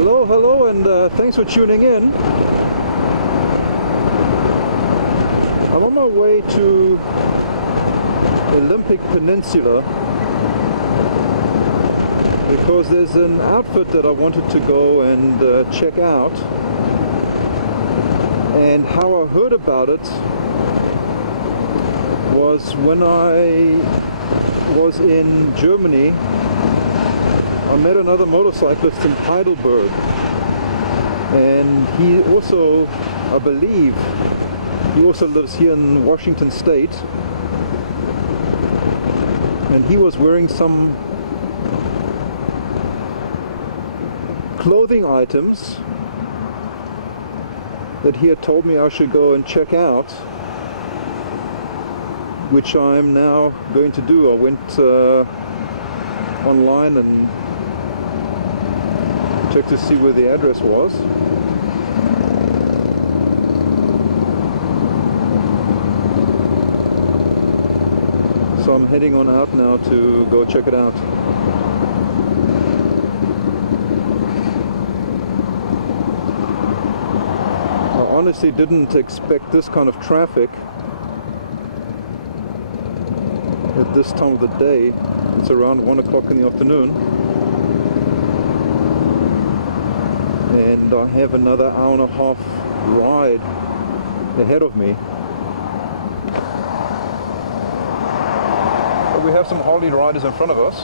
Hello, hello, and thanks for tuning in. I'm on my way to Olympic Peninsula because there's an outfit that I wanted to go and check out, and how I heard about it was when I was in Germany. I met another motorcyclist in Heidelberg, and he also, I believe, he also lives here in Washington State, and he was wearing some clothing items that he had told me I should go and check out, which I'm now going to do. I went online and checked to see where the address was. So I'm heading on out now to go check it out. I honestly didn't expect this kind of traffic at this time of the day. It's around 1 o'clock in the afternoon, and I have another hour and a half ride ahead of me. But we have some Harley riders in front of us.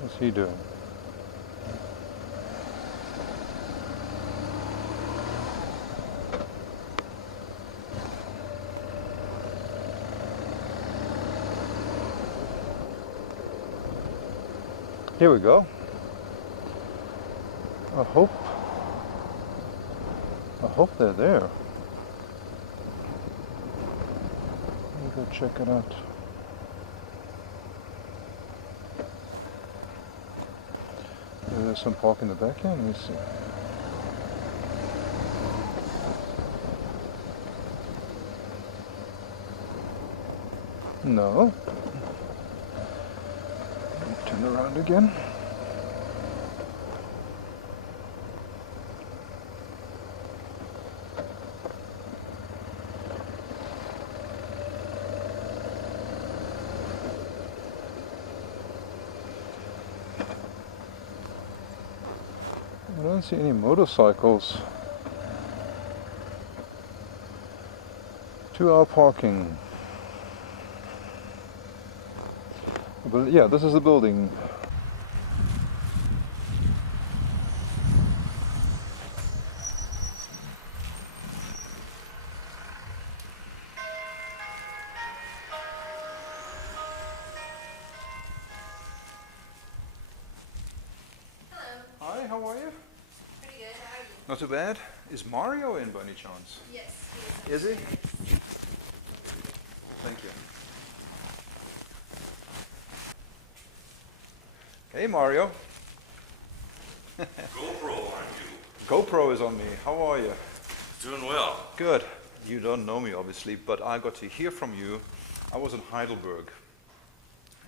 What's he doing? Here we go. I hope they're there. Let me go check it out. There's some park in the back here. Let me see. No. Turn around again. I don't see any motorcycles. 2-hour parking. But yeah, this is the building. Hi, how are you? Pretty good, how are you? Not too bad. Is Mario in by any chance? Yes, he Is he? Thank you. Hey Mario. GoPro on you. GoPro is on me. How are you? Doing well. Good. You don't know me obviously, but I got to hear from you. I was in Heidelberg,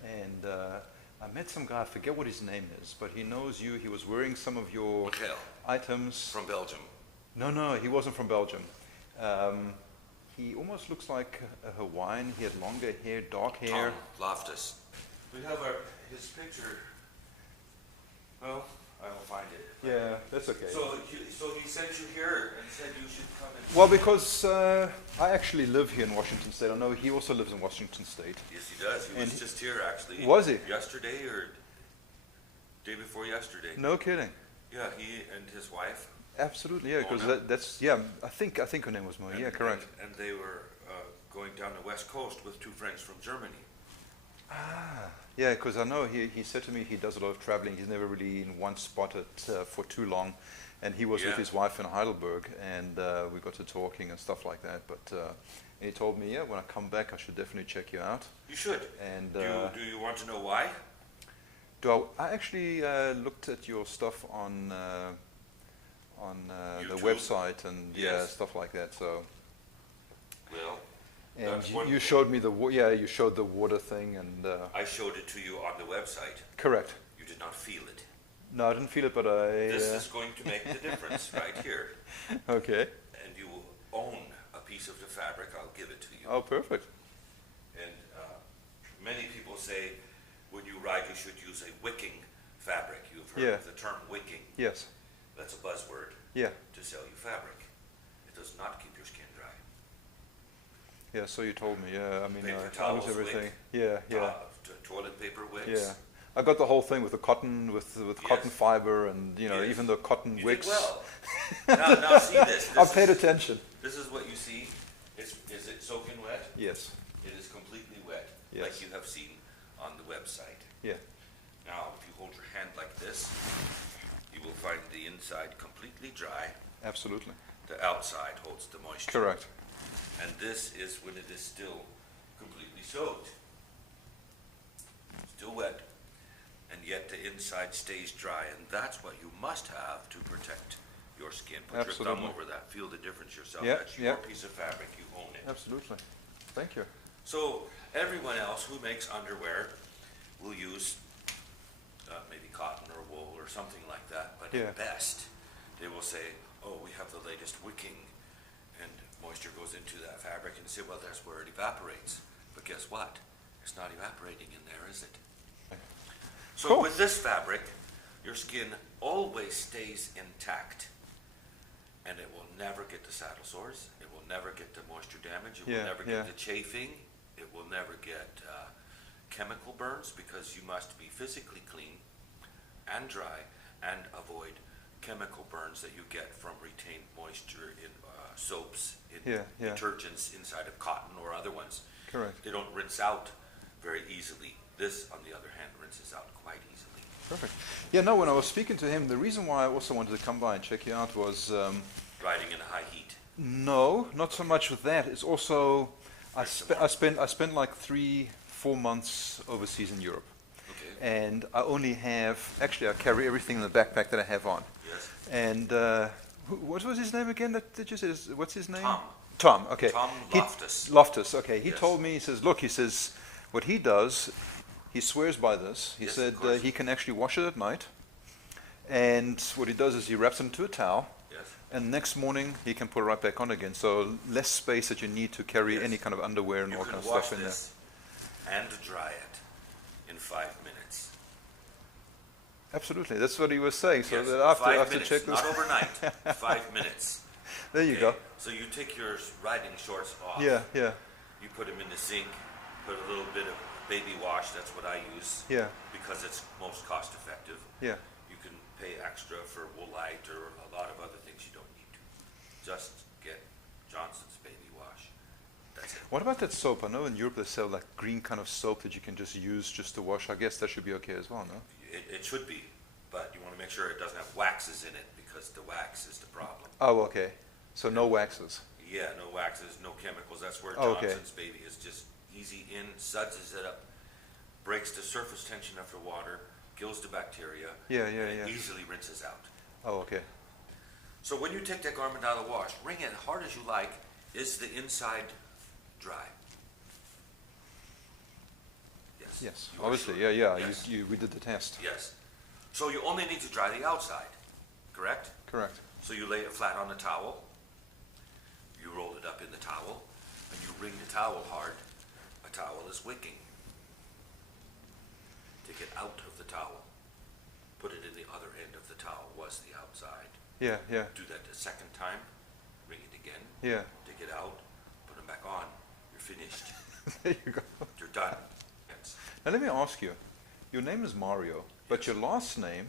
and I met some guy, I forget what his name is, but he knows you. He was wearing some of your Hotel. items. From Belgium. No, he wasn't from Belgium. He almost looks like a Hawaiian. He had longer hair, dark hair. Tom Loftus. We have his picture. Well, I will find it. Yeah, that's okay. So he sent you here and said you should come and... Well, because I actually live here in Washington State. I know he also lives in Washington State. Yes, he does. He And was just here, actually. Was he? Yesterday or day before yesterday. No kidding. Yeah, he and his wife. Absolutely, yeah, because Mona. that's, yeah, I think her name was Mona. Yeah, correct. And they were going down the west coast with 2 friends from Germany. Ah, yeah, because I know he said to me he does a lot of traveling. He's never really in one spot for too long. And he was with his wife in Heidelberg, and we got to talking and stuff like that. But he told me, yeah, when I come back, I should definitely check you out. You should. And do you want to know why? I actually looked at your stuff on the YouTube? website and Yes. stuff like that. So, Well, and that's you wonderful. showed me you showed the water thing and I showed it to you on the website. correct. You did not feel it. No, I didn't feel it, but I. This is going to make the difference right here. Okay. And you will own a piece of the fabric. I'll give it to you. Oh, perfect. And many people say when you ride you should use a wicking fabric. You've heard Yeah. of the term wicking. Yes. That's a buzzword Yeah. to sell you fabric. It does not keep your skin dry. Yeah. So you told me. Yeah. I mean, Paper I looked towels at everything. wick. Yeah. Yeah. Toilet paper wicks. Yeah. I got the whole thing with the cotton, with cotton Yes. fiber, and Yes. even the cotton You wicks. did well. now see this. I paid attention. This is what you see. Is it soaking wet? Yes. It is completely wet, Yes. like you have seen on the website. Yeah. Now, if you hold your hand like this, you will find the inside completely dry. Absolutely. The outside holds the moisture. Correct. And this is when it is still completely soaked. Still wet, and yet the inside stays dry, and that's what you must have to protect your skin. Put your thumb Absolutely. over that. Feel the difference yourself. Yeah, That's your yeah. piece of fabric. You own it. Absolutely. Thank you. So everyone else who makes underwear will use maybe cotton or wool or something like that, but Yeah. at best they will say, oh, we have the latest wicking, and moisture goes into that fabric, and say, well, that's where it evaporates. But guess what? It's not evaporating in there, is it? So Cool. with this fabric, your skin always stays intact, and it will never get the saddle sores, it will never get the moisture damage, it Yeah, will never yeah. get the chafing, it will never get chemical burns, because you must be physically clean and dry and avoid chemical burns that you get from retained moisture in soaps, in Yeah, yeah. detergents inside of cotton or other ones. Correct. They don't rinse out very easily. This, on the other hand, rinses out quite easily. Perfect. Yeah, no, when I was speaking to him, the reason why I also wanted to come by and check you out was, Riding in a high heat. no, not so much with that. It's also, I There's some spent like 3-4 months overseas in Europe. Okay. And I only have, actually I carry everything in the backpack that I have on. Yes. And what was his name again? Did you say, what's his name? Tom. Tom, okay. Tom He- Loftus. Loftus, okay. He Yes. told me, he says, look, he says, what he does, he swears by this. He Yes, said of course. he can actually wash it at night. And what he does is he wraps it into a towel. Yes. And next morning he can put it right back on again. So less space that you need to carry Yes. any kind of underwear and You all can kind of wash stuff in there. this and dry it in 5 minutes. Absolutely, that's what he was saying. So Yes, that after 5 to minutes, check this, not overnight. 5 minutes. there you Okay? go. So you take your riding shorts off. Yeah, yeah, You put them in the sink. Put a little bit of baby wash. That's what I use. yeah, Because it's most cost effective. yeah. You can pay extra for Woolite or a lot of other things you don't need to. Just get Johnson's baby wash. That's it. What about that soap? I know in Europe they sell like green kind of soap that you can just use just to wash. I guess that should be okay as well, no? It should be, but you want to make sure it doesn't have waxes in it, because the wax is the problem. Oh, okay. So no waxes. Yeah, no waxes, no chemicals. That's where Oh, okay. Johnson's baby is just easy in, suds it up, breaks the surface tension of the water, kills the bacteria, Yeah, yeah, and yeah. it easily rinses out. Oh, okay. So when you take that garment out of the wash, wring it hard as you like. Is the inside dry? Yes. Yes, You are obviously. sure. Yeah, yeah. Yes. We did the test. Yes. So you only need to dry the outside, correct? Correct. So you lay it flat on the towel, you roll it up in the towel, and you wring the towel hard. A towel is wicking. Take it out of the towel. Put it in the other end of the towel was the outside. Yeah, yeah, Do that the second time, wring it again, yeah. take it out, put them back on. You're finished. There you go. You're done. Yes. Now let me ask you. Your name is Mario, but your last name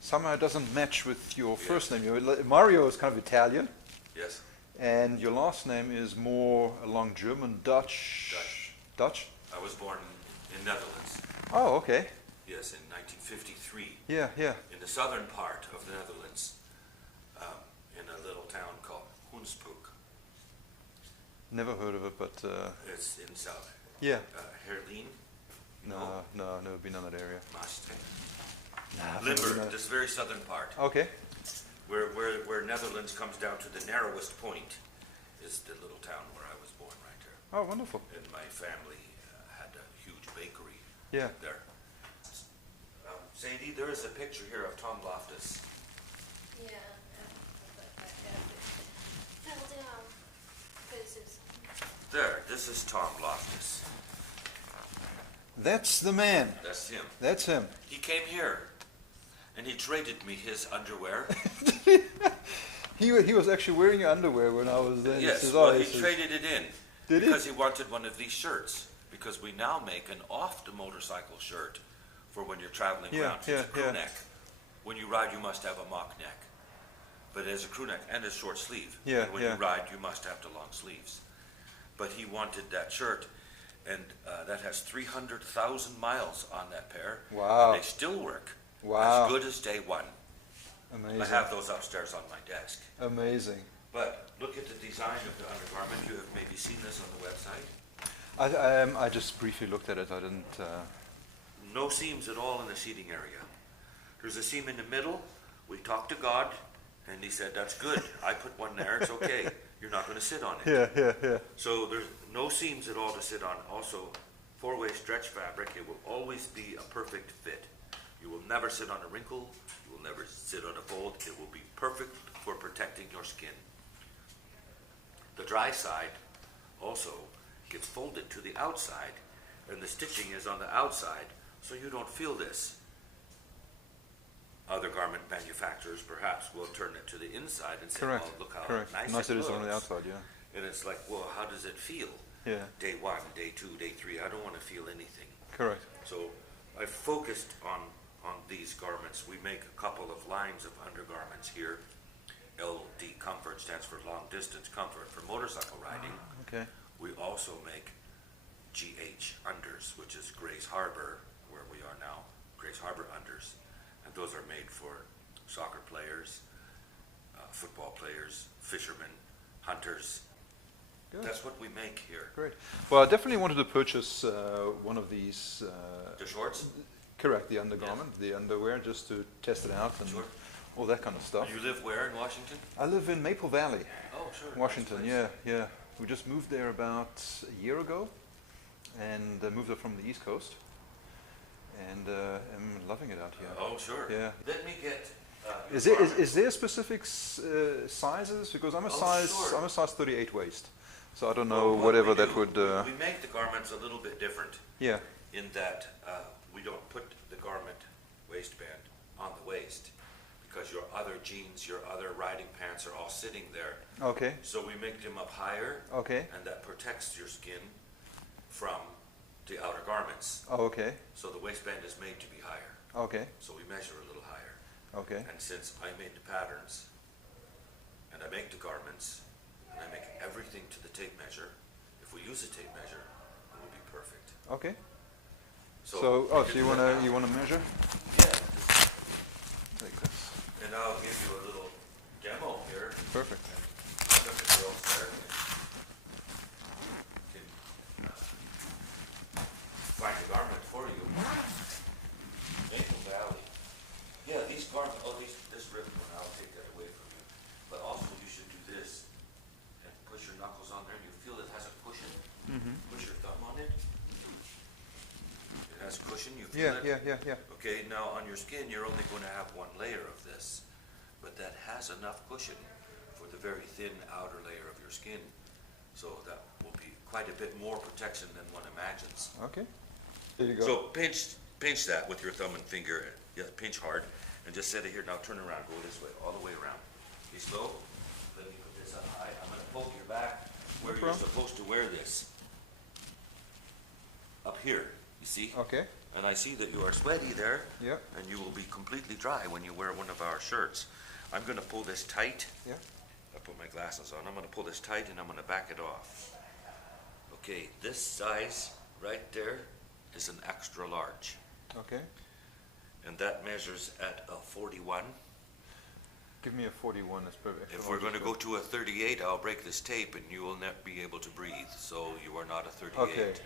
somehow doesn't match with your first name. Mario is kind of Italian, Yes. and your last name is more along German, Dutch. Dutch. Dutch? I was born in Netherlands. Oh, okay. Yes, in 1953. Yeah, yeah. In the southern part of the Netherlands, in a little town called Hoensbroek. Never heard of it, but It's in south. yeah. Herleen, No, never been in that area. Maastricht. Nah, I've never been Limburg, in this very southern part, Okay. where where Netherlands comes down to the narrowest point is the little town where I was born right there. Oh, wonderful. And my family had a huge bakery Yeah. there. Sadie, there is a picture here of Tom Loftus. Yeah, fell down because it's There, this is Tom Loftus. That's the man. That's him. That's him. He came here and he traded me his underwear. He was actually wearing your underwear when I was there. Yes, says, well, "Oh," he says, traded it in Did he? because he wanted one of these shirts. Because we now make an off-the-motorcycle shirt for when you're traveling Yeah, around. It's yeah, a crew yeah. neck. When you ride, you must have a mock neck. But it has a crew neck and a short sleeve. Yeah, and when yeah. you ride, you must have the long sleeves. But he wanted that shirt, and that has 300,000 miles on that pair. Wow. And they still work. Wow. As good as day one. Amazing. I have those upstairs on my desk. Amazing. But look at the design of the undergarment. You have maybe seen this on the website. I just briefly looked at it. I didn't. No seams at all in the seating area. There's a seam in the middle. We talked to God, and He said, "That's good. I put one there. It's okay. You're not going to sit on it." Yeah. So there's no seams at all to sit on. Also, four-way stretch fabric. It will always be a perfect fit. You will never sit on a wrinkle. You will never sit on a fold. It will be perfect for protecting your skin. The dry side also gets folded to the outside, and the stitching is on the outside, so you don't feel this. Other garment manufacturers perhaps will turn it to the inside and say, Correct. "Oh, look how Correct. nice it it is on the looks." outside. Yeah. And it's like, well, how does it feel? Yeah. Day one, day two, day three, I don't want to feel anything. Correct. So I focused on these garments. We make a couple of lines of undergarments here. LD Comfort stands for long distance comfort for motorcycle riding. Okay. We also make GH unders, which is Grays Harbor, where we are now, Grays Harbor unders. And those are made for soccer players, football players, fishermen, hunters. Good. That's what we make here. Great. Well, I definitely wanted to purchase one of these. The shorts? Correct. The undergarment, the underwear, just to test it out and Sure. all that kind of stuff. You live where in Washington? I live in Maple Valley, Oh, sure. Washington. Nice place. Yeah. We just moved there about a year ago, and moved up from the East Coast, and I'm loving it out here. Oh, sure. Yeah. Let me get. your Is there garment. there specific sizes? Because I'm a Sure. I'm a size 38 waist, so I don't Well, know what whatever we that do, would. We make the garments a little bit different Yeah. in that we don't put the garment waistband on the waist because your other jeans, your other riding pants are all sitting there. Okay. So we make them up higher, Okay. and that protects your skin from the outer garments. Oh, okay. So the waistband is made to be higher. Okay. So we measure a little higher. Okay. And since I made the patterns, and I make the garments, and I make everything to the tape measure, if we use a tape measure, it will be perfect. Okay. So So you wanna measure? Yeah, Like this. and I'll give you a little demo here. Perfect. And look at the girls there. Can find a garment for you. Maple Valley. Yeah, these garments, this ribbon one, I'll take that away from you. But also you should do this and push your knuckles on there and you feel it has a cushion. Push your thumb on it. It has cushion, you feel it? Yeah. Okay, now on your skin, you're only going to have one layer of this, but that has enough cushion for the very thin outer layer of your skin. So that will be quite a bit more protection than one imagines. Okay. There you go. So pinch that with your thumb and finger. Yeah, pinch hard, and just set it here. Now turn around, go this way, all the way around. Be slow. Let me put this up high. I'm going to poke your back where you're problem. supposed to wear this. Up here, you see? Okay. And I see that you are sweaty there. Yeah. And you will be completely dry when you wear one of our shirts. I'm going to pull this tight. Yeah. I put my glasses on. I'm going to pull this tight and I'm going to back it off. Okay, this size right there is an extra large. Okay. And that measures at a 41. Give me a 41. That's perfect. If we're going to go to a 38, I'll break this tape and you will not be able to breathe. So you are not a 38. Okay.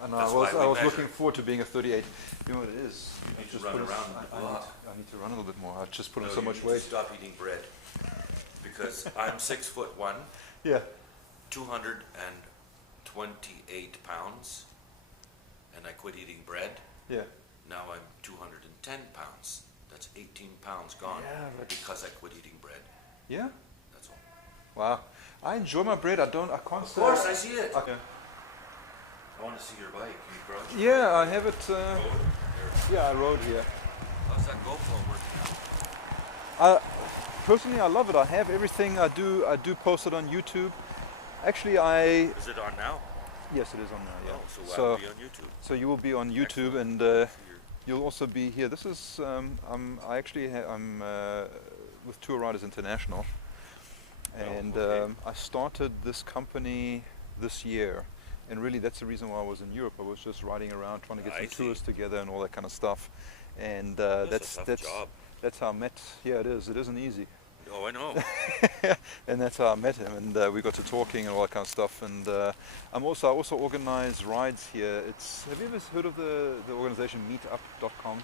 I know. That's I was why we I was measure. looking forward to being a 38. You know what it is? You I need to just run put on- around the I block. need to run a little bit more. I just put on No, so you much need to weight. stop eating bread. Because I'm 6'1", Yeah. 228 pounds, and I quit eating bread. Yeah. Now I'm 210 pounds. That's 18 pounds gone Yeah, but- because I quit eating bread. Yeah. That's all. Wow. I enjoy my bread. I can't Of say. course, I see it. Okay. I want to see your bike. You brought your Yeah, I have it. There. Yeah, I rode here. How's that GoPro working out? Personally, I love it. I have everything. I do post it on YouTube. Actually, Is it on now? yes, it is on there. Yeah. Oh, so I'll be on YouTube. So you will be on YouTube, and See your- you'll also be here. This is I'm with Tour Riders International, and okay. I started this company this year, and really that's the reason why I was in Europe. I was just riding around trying to get I some see. tours together and all that kind of stuff, and That's a tough job. that's how I met. Yeah, it is. It isn't easy. Oh, I know. And that's how I met him, and we got to talking and all that kind of stuff. And I also organize rides here. Have you ever heard of the organization Meetup.com?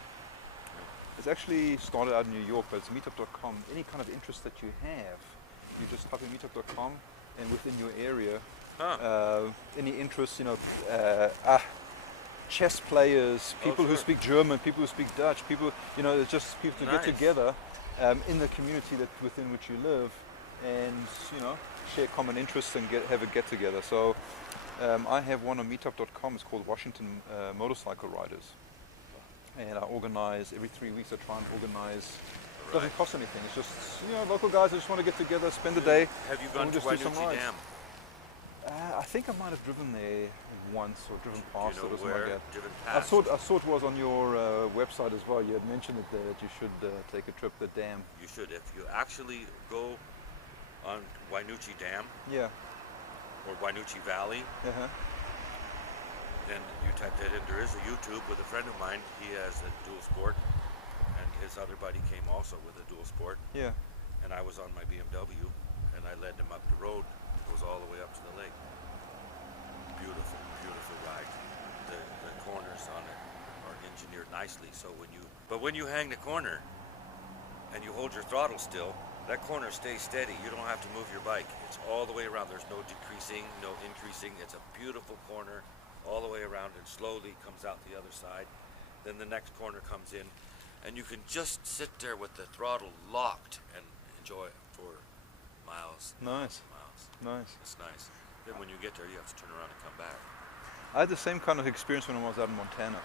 It's actually started out in New York, but it's Meetup.com. Any kind of interest that you have, you just type in Meetup.com, and within your area, any interest, chess players, people who sure. speak German, people who speak Dutch, people, it's just people to Nice. get together in the community within which you live, and share common interests and have a get together. So I have one on Meetup.com. It's called Washington Motorcycle Riders, and I organize every 3 weeks. I try and organize. It doesn't cost anything. It's just local guys that just want to get together, spend the day. Have you and gone we'll to just do some Wainuchi rides. Dam? I think I might have driven there once or driven Do past you it know or something where? like that. Driven I past? saw it was on your website as well. You had mentioned it there that you should take a trip to the dam. You should. If you actually go on Wainuchi Dam Yeah. or Wainuchi Valley, Uh-huh. and you type that in, there is a YouTube with a friend of mine. He has a dual sport, and his other buddy came also with a dual sport. Yeah. And I was on my BMW, and I led him up the road. It goes all the way up to the lake. Beautiful, beautiful ride. The corners on it are engineered nicely. So when you hang the corner and you hold your throttle still, that corner stays steady. You don't have to move your bike. It's all the way around. There's no decreasing, no increasing. It's a beautiful corner all the way around, and slowly comes out the other side. Then the next corner comes in, and you can just sit there with the throttle locked and enjoy it for miles. Nice. Miles. Nice. It's nice. Then when you get there, you have to turn around and come back. I had the same kind of experience when I was out in Montana.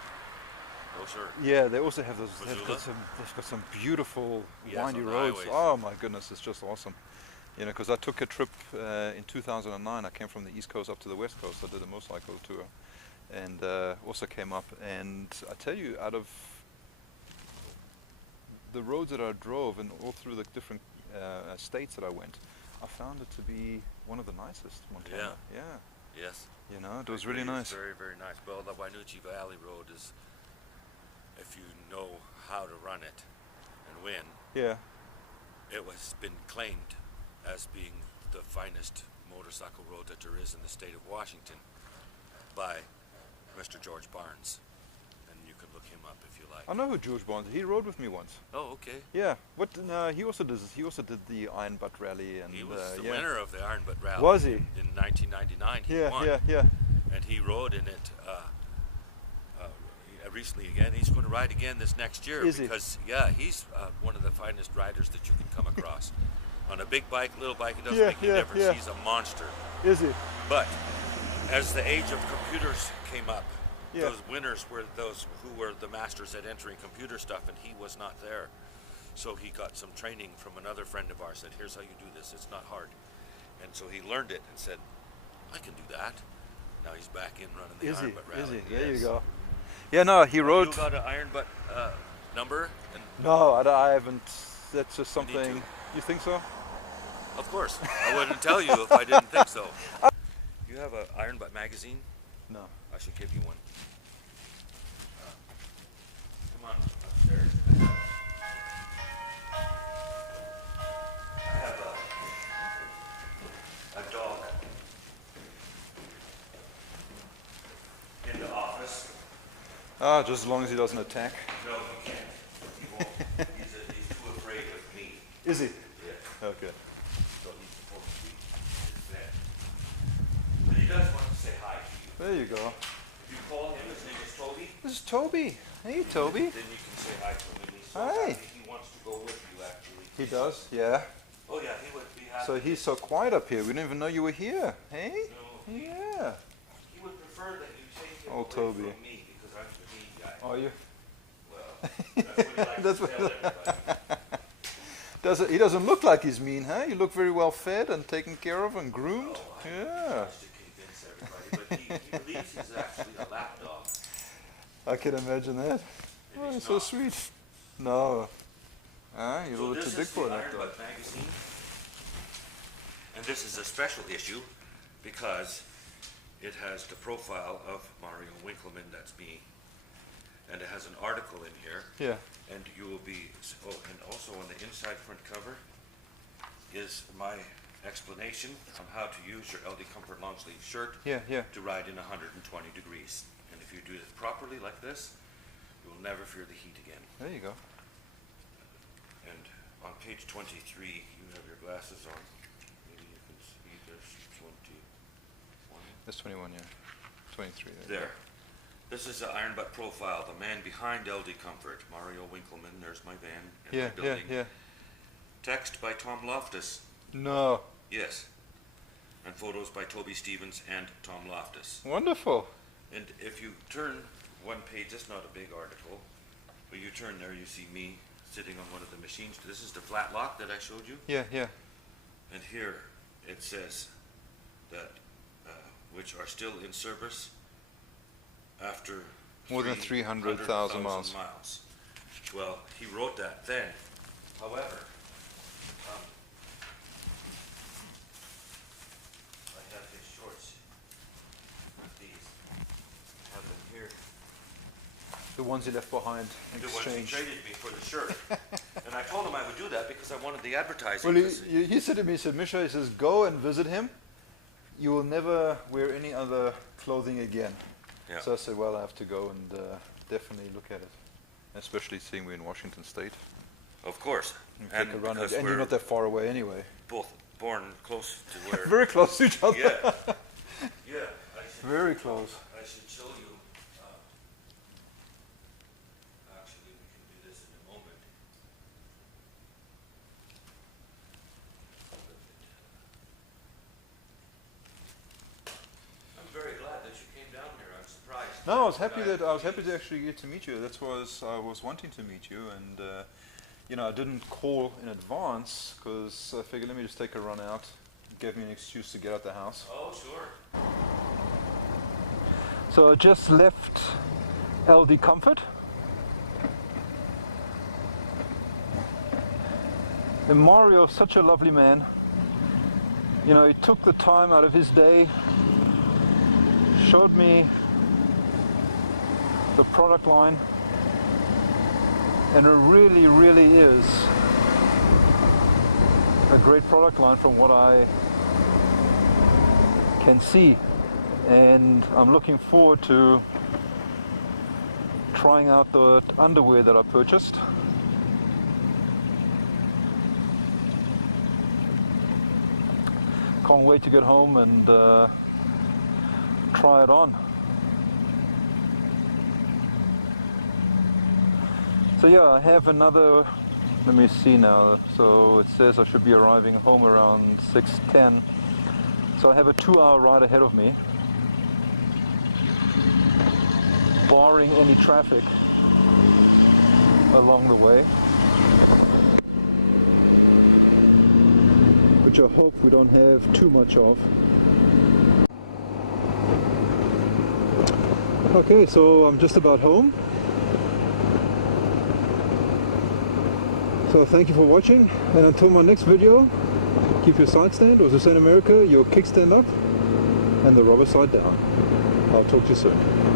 Oh, sure. Yeah, they also have those. They've Missoula? got some beautiful Yes, windy on the roads. highways. Oh my goodness, it's just awesome. Because I took a trip in 2009. I came from the East Coast up to the West Coast. I did a motorcycle tour, and also came up. And I tell you, out of the roads that I drove and all through the different states that I went, I found it to be one of the nicest. Montana. Yeah. Yes. It was really It's nice. very, very nice. Well, the Wainuchi Valley Road is, if you know how to run it and win, Yeah. it has been claimed as being the finest motorcycle road that there is in the state of Washington by Mr. George Barnes. And you can look him up if you like. I know who George Barnes is. He rode with me once. Oh, okay. Yeah. What? No, he also did the Iron Butt Rally, and He was the yeah. winner of the Iron Butt Rally. Was he? In 1999, he Yeah, won. yeah. And he rode in it recently again. He's going to ride again this next year Is he? because he's one of the finest riders that you can come across. On a big bike, little bike, it doesn't Yeah, make any yeah, difference. yeah. He's a monster. Is he? But as the age of computers came up, Yeah. those winners were those who were the masters at entering computer stuff, and he was not there. So he got some training from another friend of ours. Said, "Here's how you do this. It's not hard." And so he learned it and said, "I can do that." Now he's back in running the Iron Butt Rally. Is he? There you Yes. go. Yeah, no, he rode. You got an Iron Butt number? And No, I haven't. That's just You need something. You think so? of course, I wouldn't tell you if I didn't think so. You have an Iron Butt magazine? No. I should give you one. Come on upstairs. I have a dog in the office. Ah, just as long as he doesn't attack. No, he can't. He won't. He's too afraid of me. Is he? Yeah. Okay. So he's supposed to be his vet. But he does want to say hi to you. There you go. If you call him, his name is Toby. This is Toby. Hey, Toby. Then you can say hi to him. And he's so Hi. happy he wants to go with you, actually. He does? Yeah. Oh, yeah, he would be happy. So he's so quiet up here. We didn't even know you were here. Hey? No, Yeah. he would prefer that you take him Oh, away Toby. from me because I'm the mean guy. Are you? Well, that's what he likes That's to what- tell everybody. He doesn't look like he's mean, huh? You look very well fed and taken care of and groomed. Oh, Yeah. Just to convince everybody, but he believes he's actually a lap dog. I can imagine that. And Oh, he's it's so not. sweet. No. Ah, you're a So little bit this too big is for the an Iron dog. Butt magazine, and this is a special issue because it has the profile of Mario Winckelmann, that's me, and it has an article in here, Yeah. and you will be, oh, and also on the inside front cover is my explanation on how to use your LD Comfort long sleeve shirt Yeah, yeah. to ride in 120 degrees. And if you do this properly like this, you will never fear the heat again. There you go. And on page 23, you have your glasses on. Maybe you can see there's 21. That's 21, yeah. 23. There. There. This is the Iron Butt profile, the man behind LD Comfort, Mario Winckelmann. There's my van and Yeah, my yeah, building. yeah. Text by Tom Loftus. No. Yes. And photos by Toby Stevens and Tom Loftus. Wonderful. And if you turn one page, that's not a big article, but you turn there, you see me sitting on one of the machines. This is the flat lock that I showed you. Yeah, yeah. And here it says that which are still in service after More than 300,000 miles. Well, he wrote that then. However, I have his shorts. These. I have them here. The ones he left behind in The ones he exchange. traded me for the shirt. And I told him I would do that because I wanted the advertising. Well, because he said to me, he said, Misha, he says, go and visit him. You will never wear any other clothing again. Yeah. So I said, well, I have to go and definitely look at it. Especially seeing we're in Washington State. Of course. And And take a run because and you're we're not that far away anyway. both born close to where... Very close to each other. Yeah. Yeah. Very close. I should show you. Actually, we can do this in a moment. I'm very glad that you came down here. I'm surprised. No, I was happy to actually get to meet you. That's why I was wanting to meet you, and you know, I didn't call in advance because I figured let me just take a run out. It gave me an excuse to get out the house. Oh, sure. So I just left LD Comfort. And Mario's such a lovely man. You know, he took the time out of his day, showed me the product line, and it really, really is a great product line from what I can see. And I'm looking forward to trying out the underwear that I purchased. Can't wait to get home and try it on. So yeah, I have another, let me see now, so it says I should be arriving home around 6:10. So I have a 2-hour ride ahead of me, barring any traffic along the way. Which I hope we don't have too much of. Okay, so I'm just about home. So thank you for watching, and until my next video, keep your side stand, or as we say in America, your kickstand up and the rubber side down. I'll talk to you soon.